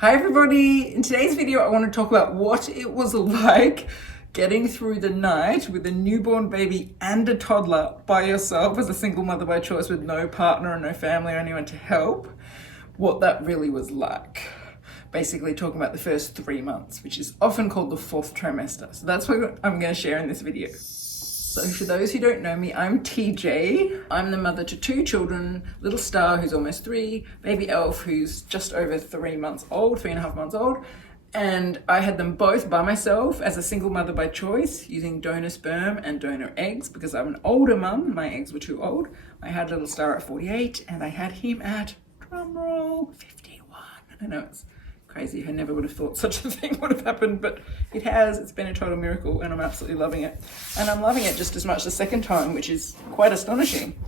Hi everybody! In today's video I want to talk about what it was like getting through the night with a newborn baby and a toddler by yourself as a single mother by choice with no partner and no family or anyone to help. What that really was like. Basically talking about the first 3 months, which is often called the fourth trimester. So that's what I'm going to share in this video. So for those who don't know me, I'm TJ. I'm the mother to 2 children, little Star who's almost 3, baby Elf who's just over 3 months old, 3.5 months old. And I had them both by myself as a single mother by choice using donor sperm and donor eggs because I'm an older mum. My eggs were too old. I had little Star at 48 and I had him at, drumroll, 51. I know it's crazy. I never would have thought such a thing would have happened, but it has. It's been a total miracle and I'm absolutely loving it. And I'm loving it just as much the second time, which is quite astonishing.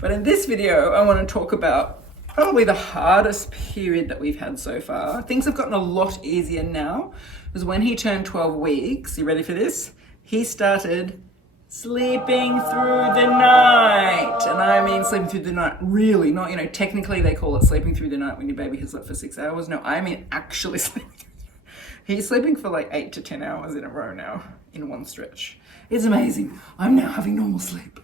But in this video, I want to talk about probably the hardest period that we've had so far. Things have gotten a lot easier now, because when he turned 12 weeks, you ready for this? He started sleeping through the night. And I mean sleeping through the night, really, not, technically they call it sleeping through the night when your baby has slept for 6 hours. No, I mean actually sleeping through the night. He's sleeping for like 8 to 10 hours in a row now, in one stretch. It's amazing. I'm now having normal sleep.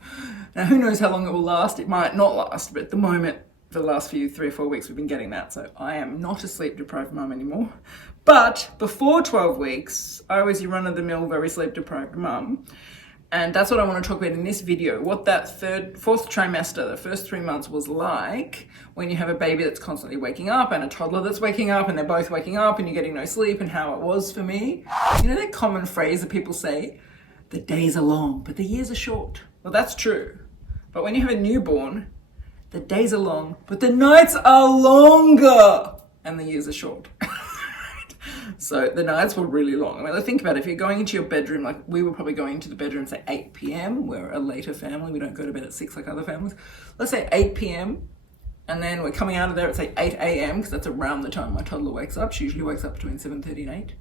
Now, who knows how long it will last? It might not last, but at the moment, for the last 3 or 4 weeks, we've been getting that. So I am not a sleep-deprived mum anymore. But before 12 weeks, I was your run-of-the-mill, very sleep-deprived mum. And that's what I want to talk about in this video, what that fourth trimester, the first 3 months was like when you have a baby that's constantly waking up and a toddler that's waking up and they're both waking up and you're getting no sleep, and how it was for me. You know that common phrase that people say, the days are long, but the years are short. Well, that's true. But when you have a newborn, the days are long, but the nights are longer and the years are short. So the nights were really long. I mean, think about it. If you're going into your bedroom, like we were probably going into the bedroom, say 8 p.m. We're a later family. We don't go to bed at 6 like other families. Let's say 8 p.m. And then we're coming out of there at say 8 a.m. because that's around the time my toddler wakes up. She usually wakes up between 7:30 and 8.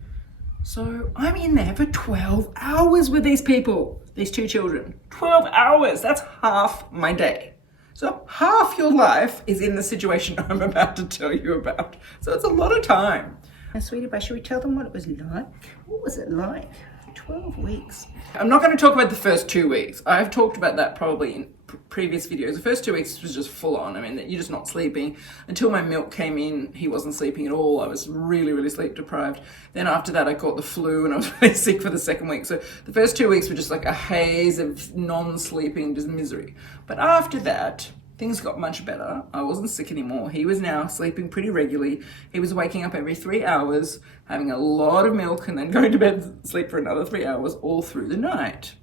So I'm in there for 12 hours with these people, these 2 children. 12 hours. That's half my day. So half your life is in the situation I'm about to tell you about. So it's a lot of time. Now, sweetie pie, should we tell them what it was like? What was it like? 12 weeks. I'm not going to talk about the first 2 weeks. I've talked about that probably in previous videos. The first 2 weeks was just full on. I mean, you're just not sleeping. Until my milk came in, he wasn't sleeping at all. I was really, really sleep deprived. Then after that, I caught the flu and I was really sick for the second week. So the first 2 weeks were just like a haze of non-sleeping, just misery. But after that, things got much better. I wasn't sick anymore. He was now sleeping pretty regularly. He was waking up every 3 hours, having a lot of milk, and then going to bed and sleep for another 3 hours all through the night.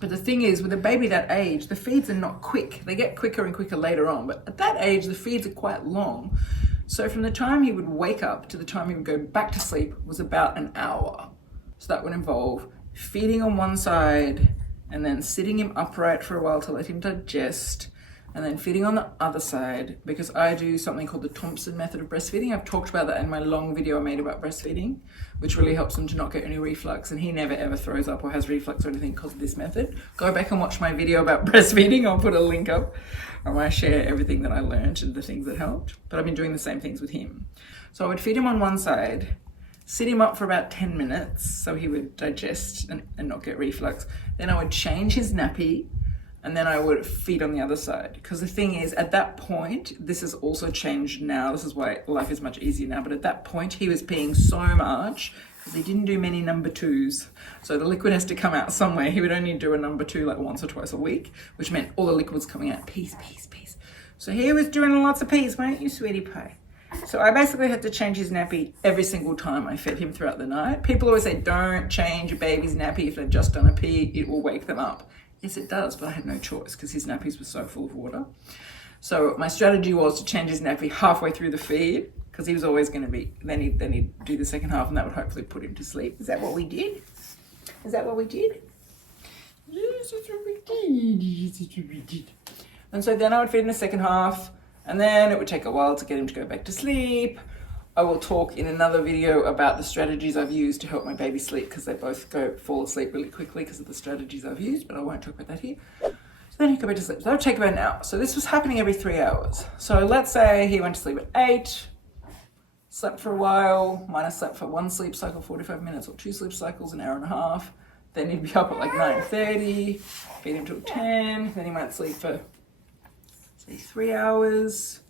But the thing is, with a baby that age, the feeds are not quick. They get quicker and quicker later on. But at that age, the feeds are quite long. So from the time he would wake up to the time he would go back to sleep was about an hour. So that would involve feeding on one side and then sitting him upright for a while to let him digest, and then feeding on the other side, because I do something called the Thompson method of breastfeeding. I've talked about that in my long video I made about breastfeeding, which really helps them to not get any reflux, and he never ever throws up or has reflux or anything because of this method. Go back and watch my video about breastfeeding. I'll put a link up where I share everything that I learned and the things that helped. But I've been doing the same things with him. So I would feed him on one side, sit him up for about 10 minutes so he would digest and not get reflux. Then I would change his nappy, and then I would feed on the other side. Because the thing is, at that point, this has also changed now. This is why life is much easier now. But at that point, he was peeing so much because he didn't do many number 2s. So the liquid has to come out somewhere. He would only do a number 2 like once or twice a week, which meant all the liquid was coming out. Pees. So he was doing lots of pees, weren't you, sweetie pie? So I basically had to change his nappy every single time I fed him throughout the night. People always say, don't change your baby's nappy if they've just done a pee. It will wake them up. Yes, it does, but I had no choice because his nappies were so full of water. So my strategy was to change his nappy halfway through the feed, because he was always going to be, then he'd do the second half and that would hopefully put him to sleep. Is that what we did? Is that what we did? Yes, that's what we did. Yes, that's what we did. And so then I would feed in the second half, and then it would take a while to get him to go back to sleep. I will talk in another video about the strategies I've used to help my baby sleep, because they both fall asleep really quickly because of the strategies I've used, but I won't talk about that here. So then he'd go back to sleep. So that would take about an hour. So this was happening every 3 hours. So let's say he went to sleep at 8, slept for a while. Mine slept for 1 sleep cycle, 45 minutes, or 2 sleep cycles, an hour and a half. Then he'd be up at like 9:30, feed him till 10. Then he might sleep for, say, 3 hours.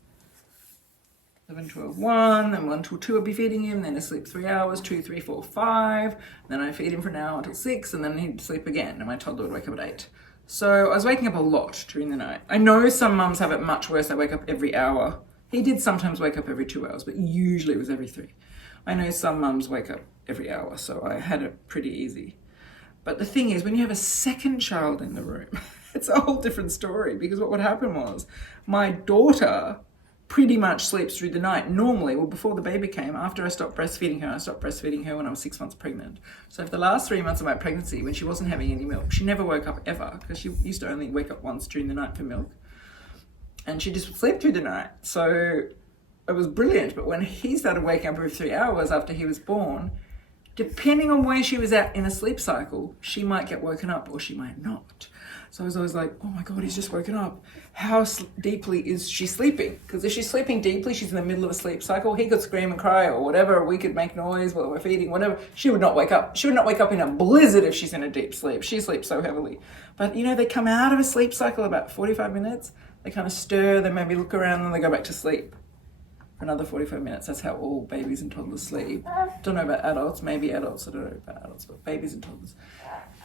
11, 12, 1, then 1 till 2 I'd be feeding him, then he'd sleep 3 hours, 2, 3, 4, 5. Then I'd feed him for an hour until 6, and then he'd sleep again, and my toddler would wake up at 8. So I was waking up a lot during the night. I know some mums have it much worse. They wake up every hour. He did sometimes wake up every 2 hours, but usually it was every 3. I know some mums wake up every hour, so I had it pretty easy. But the thing is, when you have a second child in the room, it's a whole different story, because what would happen was my daughter pretty much sleeps through the night normally. Well, before the baby came, after I stopped breastfeeding her when I was 6 months pregnant. So for the last 3 months of my pregnancy, when she wasn't having any milk, she never woke up ever, because she used to only wake up once during the night for milk. And she just slept through the night. So it was brilliant. But when he started waking up every 3 hours after he was born, depending on where she was at in a sleep cycle, she might get woken up or she might not. So I was always like, oh my God, he's just woken up. How deeply is she sleeping? Because if she's sleeping deeply, she's in the middle of a sleep cycle, he could scream and cry or whatever, or we could make noise while we're feeding, whatever. She would not wake up. She would not wake up in a blizzard if she's in a deep sleep. She sleeps so heavily. But you know, they come out of a sleep cycle about 45 minutes. They kind of stir, they maybe look around, and they go back to sleep for another 45 minutes. That's how all babies and toddlers sleep. Don't know about adults, maybe adults, I don't know about adults, but babies and toddlers.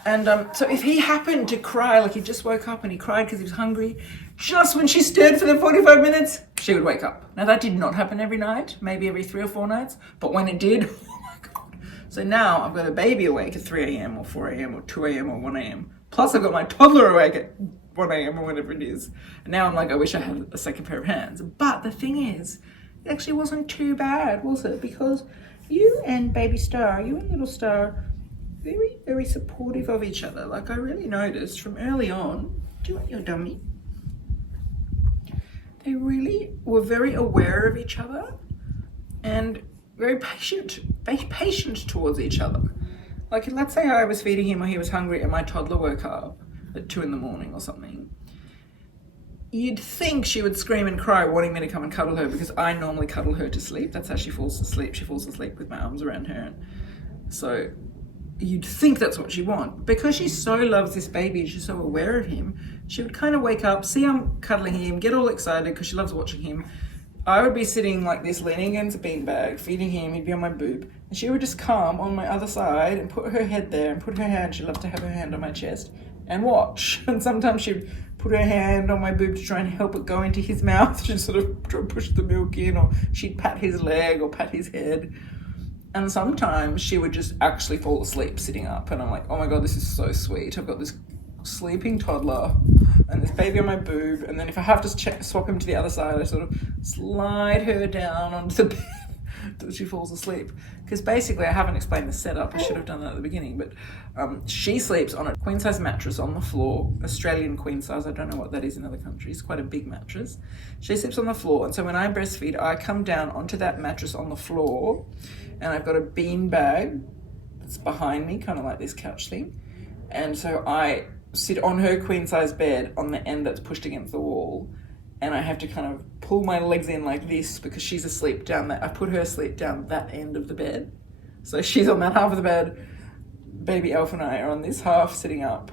And so if he happened to cry, like he just woke up and he cried because he was hungry, just when she stirred for the 45 minutes, she would wake up. Now that did not happen every night, maybe every 3 or 4 nights, but when it did, oh my God. So now I've got a baby awake at 3 a.m. or 4 a.m. or 2 a.m. or 1 a.m. Plus I've got my toddler awake at 1 a.m. or whatever it is. And now I'm like, I wish I had a second pair of hands. But the thing is, it actually wasn't too bad, was it? Because you and baby Star, you and little Star, very, very supportive of each other. Like I really noticed from early on, do you want your dummy? They really were very aware of each other and very patient towards each other. Like let's say I was feeding him or he was hungry and my toddler woke up at 2 a.m. or something. You'd think she would scream and cry wanting me to come and cuddle her, because I normally cuddle her to sleep. That's how she falls asleep. She falls asleep with my arms around her. So you'd think that's what she wants. Because she so loves this baby and she's so aware of him, she would kind of wake up, see I'm cuddling him, get all excited because she loves watching him. I would be sitting like this, leaning against a beanbag, feeding him, he'd be on my boob, and she would just come on my other side and put her head there and put her hand, she loves to have her hand on my chest, and watch. And sometimes she'd put her hand on my boob to try and help it go into his mouth. She'd sort of try and push the milk in, or she'd pat his leg or pat his head. And sometimes she would just actually fall asleep sitting up. And I'm like, oh my God, this is so sweet. I've got this sleeping toddler and this baby on my boob. And then if I have to swap him to the other side, I sort of slide her down onto the bed that she falls asleep. Because basically, I haven't explained the setup. I should have done that at the beginning. But she sleeps on a queen size mattress on the floor, Australian queen size. I don't know what that is in other countries. Quite a big mattress. She sleeps on the floor. And so when I breastfeed, I come down onto that mattress on the floor, and I've got a bean bag that's behind me, kind of like this couch thing. And so I sit on her queen size bed on the end that's pushed against the wall, and I have to kind of pull my legs in like this because she's asleep down there. I put her asleep down that end of the bed. So she's on that half of the bed. Baby Elf and I are on this half sitting up.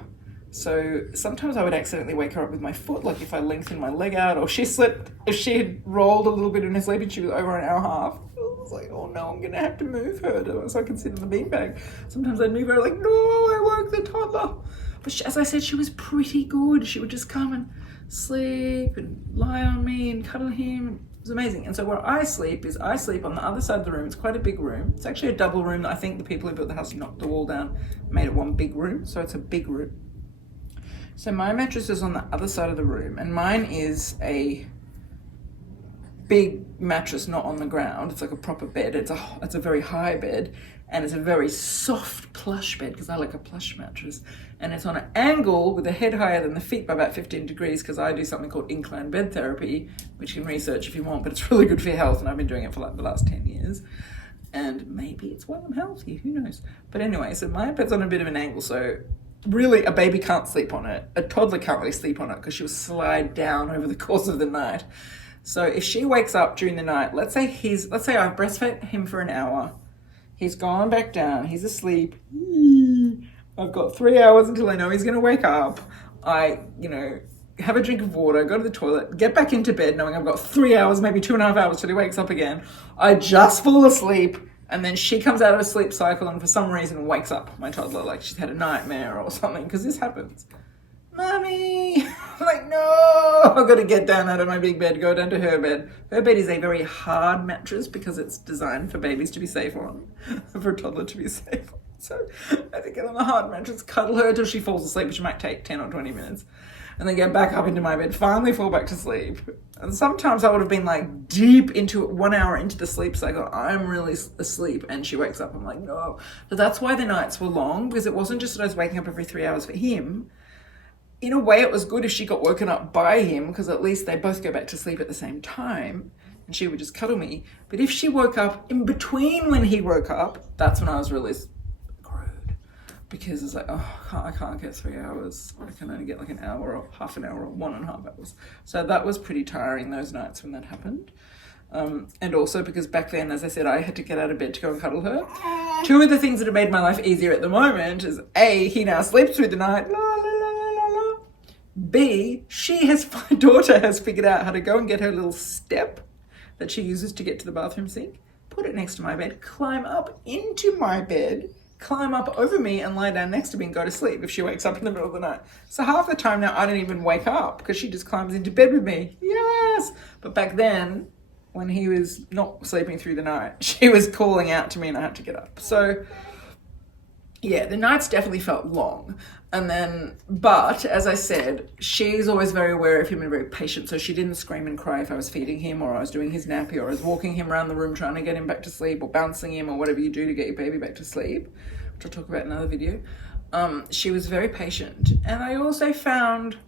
So sometimes I would accidentally wake her up with my foot, like if I lengthened my leg out, or she slipped, if she had rolled a little bit in her sleep and she was over an hour and a half. I was like, oh no, I'm gonna have to move her so I can sit in the beanbag. Sometimes I'd move her like, no, I woke the toddler. But she, as I said, she was pretty good. She would just come and sleep and lie on me and cuddle him. It was amazing. And so where I sleep is I sleep on the other side of the room. It's quite a big room. It's actually a double room. I think the people who built the house knocked the wall down, made it one big room. So it's a big room. So my mattress is on the other side of the room, and mine is a big mattress, not on the ground. It's like a proper bed. It's a very high bed, and it's a very soft plush bed because I like a plush mattress. And it's on an angle with the head higher than the feet by about 15 degrees because I do something called incline bed therapy, which you can research if you want, but it's really good for your health, and I've been doing it for like the last 10 years. And maybe it's why I'm healthy, who knows? But anyway, so my bed's on a bit of an angle, so really a baby can't sleep on it. A toddler can't really sleep on it because she'll slide down over the course of the night. So if she wakes up during the night, let's say I've breastfed him for an hour, he's gone back down, he's asleep. I've got 3 hours until I know he's going to wake up. I, have a drink of water, go to the toilet, get back into bed knowing I've got 3 hours, maybe 2.5 hours till he wakes up again. I just fall asleep, and then she comes out of a sleep cycle and for some reason wakes up my toddler like she's had a nightmare or something, because this happens. Mommy! I'm like, no! I've got to get down out of my big bed, go down to her bed. Her bed is a very hard mattress because it's designed for babies to be safe on, for a toddler to be safe on. So I have to get on the hard mattress, cuddle her till she falls asleep, which might take 10 or 20 minutes, and then get back up into my bed, finally fall back to sleep. And sometimes I would have been like deep into it, 1 hour into the sleep cycle, I'm really asleep, and she wakes up. I'm like, no. But that's why the nights were long, because it wasn't just that I was waking up every 3 hours for him. In a way, it was good if she got woken up by him, because at least they both go back to sleep at the same time and she would just cuddle me. But if she woke up in between when he woke up, that's when I was really screwed, because it's like, I can't get 3 hours. I can only get like an hour or half an hour or 1.5 hours. So that was pretty tiring, those nights when that happened. And also because back then, as I said, I had to get out of bed to go and cuddle her. Two of the things that have made my life easier at the moment is A, he now sleeps through the night, B, my daughter has figured out how to go and get her little step that she uses to get to the bathroom sink, put it next to my bed, climb up into my bed, climb up over me and lie down next to me and go to sleep if she wakes up in the middle of the night. So half the time now I don't even wake up because she just climbs into bed with me. Yes! But back then, when he was not sleeping through the night, she was calling out to me and I had to get up. So yeah, the nights definitely felt long. But as I said, she's always very aware of him and very patient. So she didn't scream and cry if I was feeding him or I was doing his nappy or I was walking him around the room trying to get him back to sleep or bouncing him or whatever you do to get your baby back to sleep, which I'll talk about in another video. She was very patient. And I also found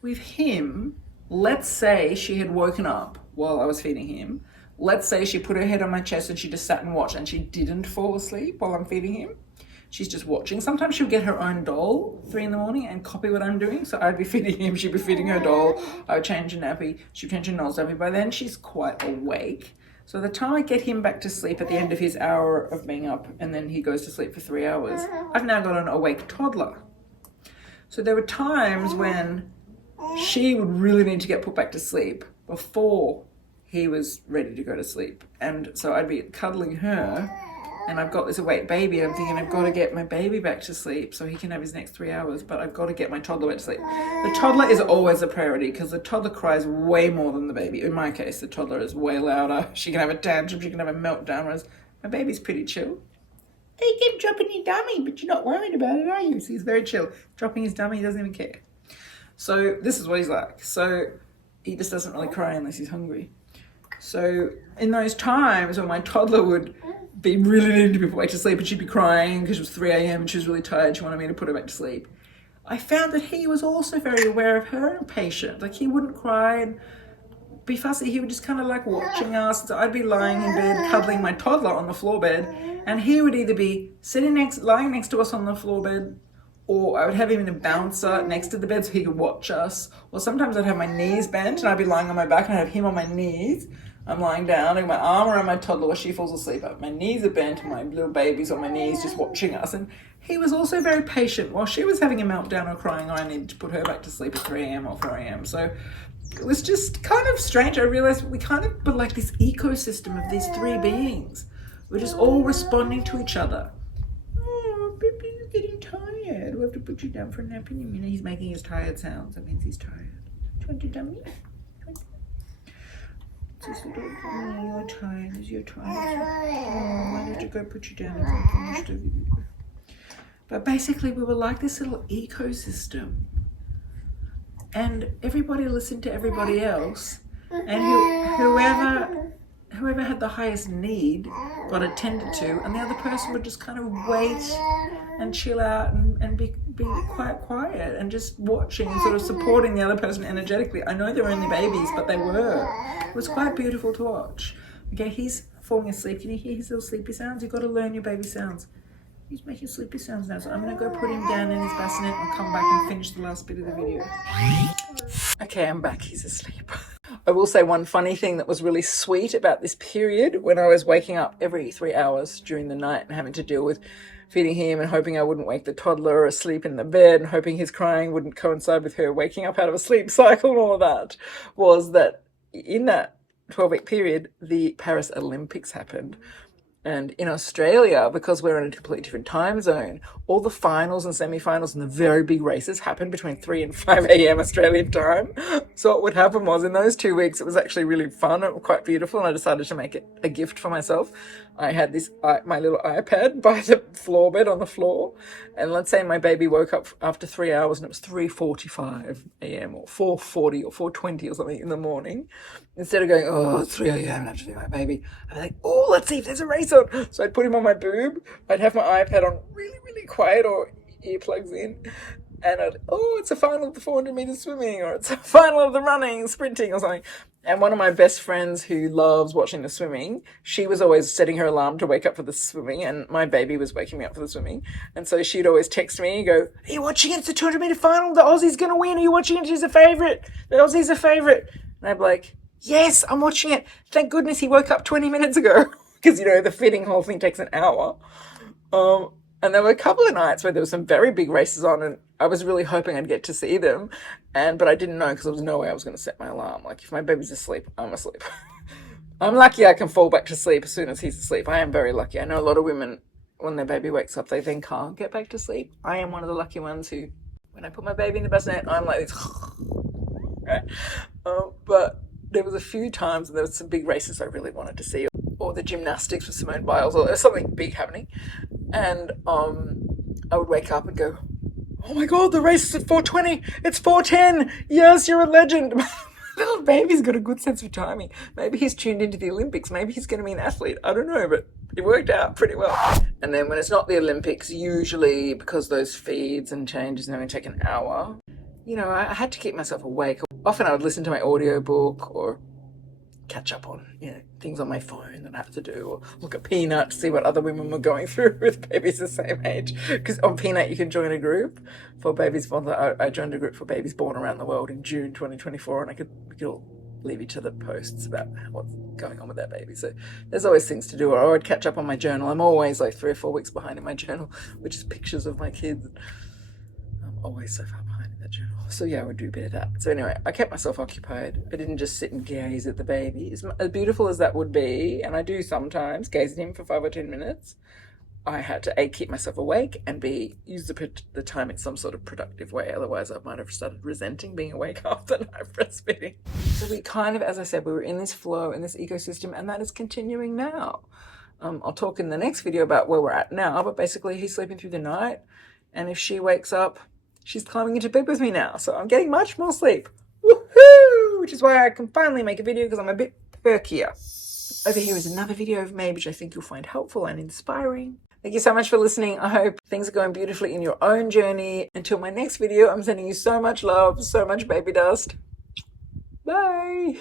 with him, let's say she had woken up while I was feeding him. Let's say she put her head on my chest and she just sat and watched and she didn't fall asleep while I'm feeding him. She's just watching. Sometimes she'll get her own doll 3 a.m. and copy what I'm doing. So I'd be feeding him, she'd be feeding her doll. I would change a nappy, she'd change a nose nappy. By then she's quite awake. So the time I get him back to sleep at the end of his hour of being up and then he goes to sleep for 3 hours, I've now got an awake toddler. So there were times when she would really need to get put back to sleep before he was ready to go to sleep. And so I'd be cuddling her and I've got this awake baby. I'm thinking I've got to get my baby back to sleep so he can have his next 3 hours, but I've got to get my toddler back to sleep. The toddler is always a priority because the toddler cries way more than the baby. In my case, the toddler is way louder. She can have a tantrum, she can have a meltdown, whereas my baby's pretty chill. You keep dropping your dummy, but you're not worried about it, are you? So he's very chill. Dropping his dummy, he doesn't even care. So this is what he's like. So he just doesn't really cry unless he's hungry. So in those times when my toddler would be really needing to be put back to sleep and she'd be crying because it was 3 a.m. and she was really tired, she wanted me to put her back to sleep, I found that he was also very aware of her and patient. Like he wouldn't cry and be fussy. He would just kind of like watching us. So I'd be lying in bed cuddling my toddler on the floor bed and he would either be lying next to us on the floor bed, or I would have him in a bouncer next to the bed so he could watch us. Or sometimes I'd have my knees bent and I'd be lying on my back and I'd have him on my knees. I'm lying down, and my arm around my toddler while she falls asleep. My knees are bent, and my little baby's on my knees just watching us. And he was also very patient. While she was having a meltdown or crying, I needed to put her back to sleep at 3 a.m. or 4 a.m. So it was just kind of strange. I realized we kind of were like this ecosystem of these 3 beings. We're just all responding to each other. Oh, baby, you're getting tired. We have to put you down for a nap in a minute. He's making his tired sounds. That means he's tired. Do you want to dummy? You're tired. You're tired. Oh, I need to go put you down and finish the video. But basically, we were like this little ecosystem, and everybody listened to everybody else, and whoever had the highest need got attended to, and the other person would just kind of wait and chill out and be quite quiet and just watching and sort of supporting the other person energetically. I know they're only babies, but they were. It was quite beautiful to watch. Okay, he's falling asleep. Can you hear his little sleepy sounds? You've got to learn your baby sounds. He's making sleepy sounds now, so I'm going to go put him down in his bassinet and come back and finish the last bit of the video. Okay, I'm back. He's asleep. I will say one funny thing that was really sweet about this period, when I was waking up every 3 hours during the night and having to deal with feeding him and hoping I wouldn't wake the toddler asleep in the bed and hoping his crying wouldn't coincide with her waking up out of a sleep cycle and all of that, was that in that 12-week period, the Paris Olympics happened. And in Australia, because we're in a completely different time zone, all the finals and semi-finals and the very big races happen between 3 and 5 a.m. Australian time. So what would happen was, in those 2 weeks, it was actually really fun and quite beautiful, and I decided to make it a gift for myself. I had this my little iPad by the floor bed on the floor, and let's say my baby woke up after 3 hours and it was 3:45 a.m. or 4:40 or 4:20 or something in the morning. Instead of going, oh, it's 3 a.m. I have to feed my baby, I'd be like, oh, let's see if there's a race on. So I'd put him on my boob, I'd have my iPad on really, really quiet or earplugs in, and it's a final of the 400 meter swimming, or it's a final of the running, sprinting or something. And one of my best friends who loves watching the swimming, she was always setting her alarm to wake up for the swimming, and my baby was waking me up for the swimming. And so she'd always text me and go, are you watching it? It's the 200 meter final. The Aussie's going to win. Are you watching it? She's a favourite. The Aussie's a favourite. And I'd be like, yes, I'm watching it. Thank goodness he woke up 20 minutes ago. Because, the fitting whole thing takes an hour. And there were a couple of nights where there were some very big races on, and I was really hoping I'd get to see them. But I didn't know, because there was no way I was going to set my alarm. Like, if my baby's asleep, I'm asleep. I'm lucky I can fall back to sleep as soon as he's asleep. I am very lucky. I know a lot of women, when their baby wakes up, they then can't get back to sleep. I am one of the lucky ones who, when I put my baby in the bassinet, I'm like this. Right? But there was a few times, and there was some big races I really wanted to see, or the gymnastics with Simone Biles, or there's something big happening. And I would wake up and go, oh my God, the race is at 4:20. It's 4:10. Yes, you're a legend. My little baby's got a good sense of timing. Maybe he's tuned into the Olympics. Maybe he's going to be an athlete. I don't know, but it worked out pretty well. And then when it's not the Olympics, usually because those feeds and changes only take an hour, I had to keep myself awake. Often I would listen to my audiobook or catch up on things on my phone that I have to do, or look at Peanut to see what other women were going through with babies the same age. Because on Peanut you can join a group for babies born. I joined a group for babies born around the world in June 2024, and we could all leave each other posts about what's going on with their baby. So there's always things to do. Or I'd catch up on my journal. I'm always like 3 or 4 weeks behind in my journal, which is pictures of my kids. I'm always so far behind in that journal. So yeah, I would do a bit of that. So anyway, I kept myself occupied. I didn't just sit and gaze at the baby. As beautiful as that would be, and I do sometimes gaze at him for 5 or 10 minutes, I had to A, keep myself awake, and B, use the time in some sort of productive way. Otherwise I might have started resenting being awake after night breastfeeding. So we kind of, as I said, we were in this flow, in this ecosystem, and that is continuing now. I'll talk in the next video about where we're at now, but basically he's sleeping through the night, and if she wakes up, she's climbing into bed with me now. So I'm getting much more sleep. Woohoo! Which is why I can finally make a video, because I'm a bit perkier. Over here is another video I've made, which I think you'll find helpful and inspiring. Thank you so much for listening. I hope things are going beautifully in your own journey. Until my next video, I'm sending you so much love, so much baby dust. Bye!